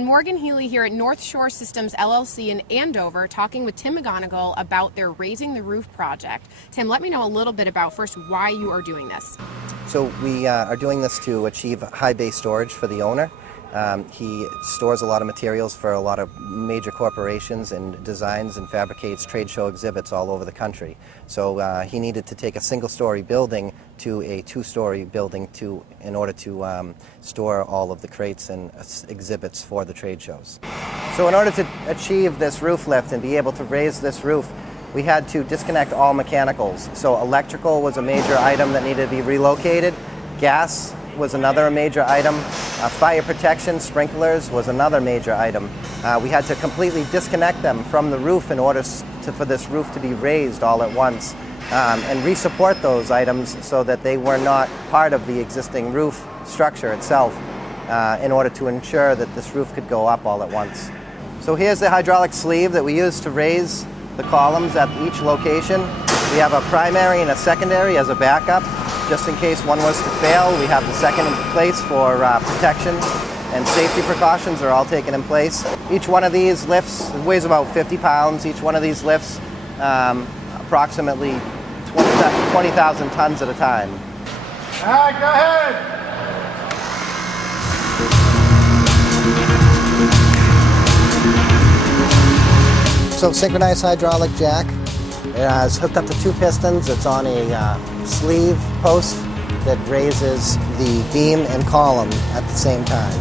on Morgan Healy here at Northshore Systems LLC in Andover, talking with Tim McGonigal about their Raising the Roof project. Tim, let me know a little bit about first why you are doing this. So we are doing this to achieve high bay storage for the owner. He stores a lot of materials for a lot of major corporations and designs and fabricates trade show exhibits all over the country. So he needed to take a single-story building to a two-story building in order to store all of the crates and exhibits for the trade shows. So in order to achieve this roof lift and be able to raise this roof, we had to disconnect all mechanicals. So electrical was a major item that needed to be relocated. Gas was another major item. Fire protection, sprinklers was another major item. We had to completely disconnect them from the roof in order for this roof to be raised all at once and re-support those items so that they were not part of the existing roof structure itself in order to ensure that this roof could go up all at once. So here's the hydraulic sleeve that we used to raise the columns at each location. We have a primary and a secondary as a backup. Just in case one was to fail, we have the second in place for protection, and safety precautions are all taken in place. Each one of these lifts weighs about 50 pounds. Each one of these lifts approximately 20,000 tons at a time. All right, go ahead. So synchronized hydraulic jack. It is hooked up to two pistons. It's on a sleeve post that raises the beam and column at the same time.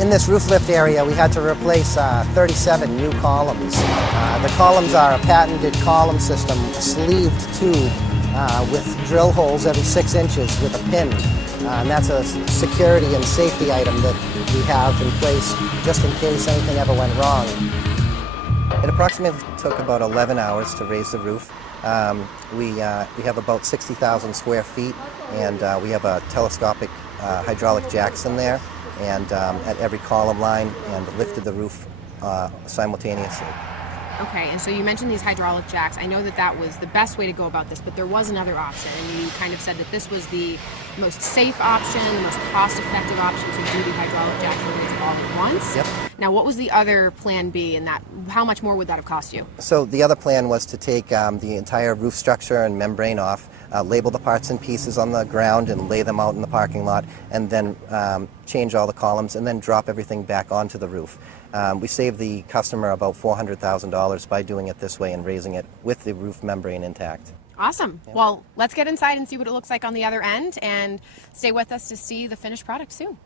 In this roof lift area, we had to replace 37 new columns. The columns are a patented column system, a sleeved tube with drill holes every 6 inches with a pin. And that's a security and safety item that we have in place just in case anything ever went wrong. It approximately took about 11 hours to raise the roof. We have about 60,000 square feet, and we have a telescopic hydraulic jacks in there, and at every column line, and lifted the roof simultaneously. Okay, and so you mentioned these hydraulic jacks. I know that that was the best way to go about this, but there was another option, and you kind of said that this was the most safe option, the most cost-effective option to do the hydraulic jacks all at once. Yep. Now, what was the other plan B, and how much more would that have cost you? So the other plan was to take the entire roof structure and membrane off, label the parts and pieces on the ground and lay them out in the parking lot, and then change all the columns and then drop everything back onto the roof. We saved the customer about $400,000 by doing it this way and raising it with the roof membrane intact. Awesome. Yep. Well, let's get inside and see what it looks like on the other end, and stay with us to see the finished product soon.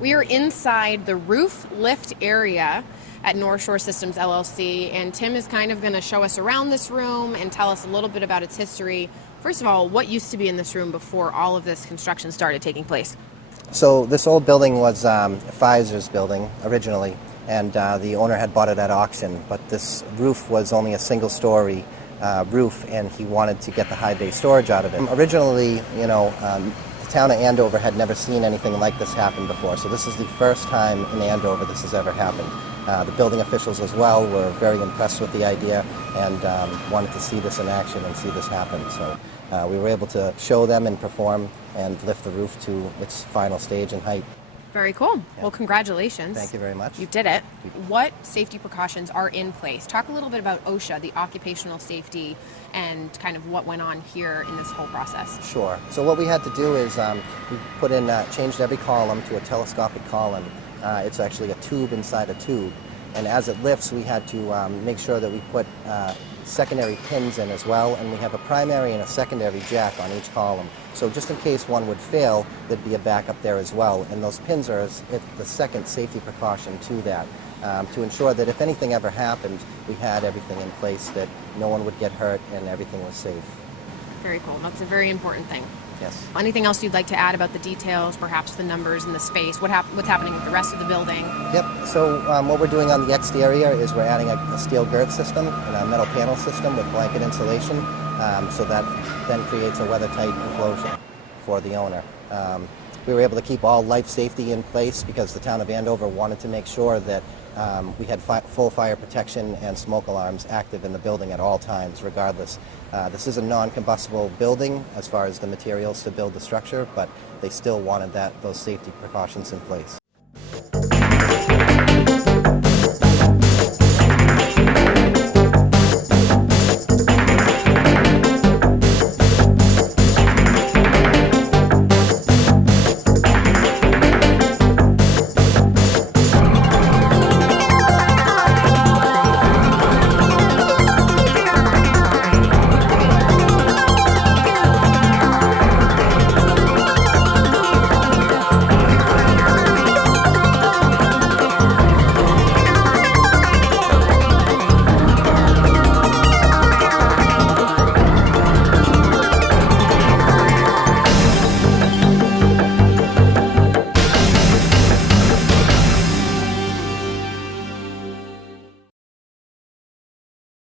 We are inside the roof lift area at Northshore Systems LLC, and Tim is kind of going to show us around this room and tell us a little bit about its history. First of all, what used to be in this room before all of this construction started taking place? So this old building was Pfizer's building originally, and the owner had bought it at auction, but this roof was only a single-story roof, and he wanted to get the high bay storage out of it. Originally, the town of Andover had never seen anything like this happen before, so this is the first time in Andover this has ever happened. The building officials as well were very impressed with the idea and wanted to see this in action and see this happen. So we were able to show them and perform and lift the roof to its final stage and height. Very cool. Yeah. Well, congratulations. Thank you very much. You did it. What safety precautions are in place? Talk a little bit about OSHA, the occupational safety, and kind of what went on here in this whole process. Sure. So what we had to do is we put in, changed every column to a telescopic column. It's actually a tube inside a tube. And as it lifts, we had to make sure that we put secondary pins in as well, and we have a primary and a secondary jack on each column. So just in case one would fail, there'd be a backup there as well. And those pins are the second safety precaution to that, to ensure that if anything ever happened, we had everything in place, that no one would get hurt and everything was safe. Very cool. That's a very important thing. Yes. Anything else you'd like to add about the details, perhaps the numbers and the space? What's happening with the rest of the building? Yep. So what we're doing on the exterior is we're adding a steel girth system and a metal panel system with blanket insulation, so that then creates a weather-tight enclosure for the owner. We were able to keep all life safety in place because the town of Andover wanted to make sure that we had full fire protection and smoke alarms active in the building at all times, regardless. This is a non-combustible building as far as the materials to build the structure, but they still wanted those safety precautions in place.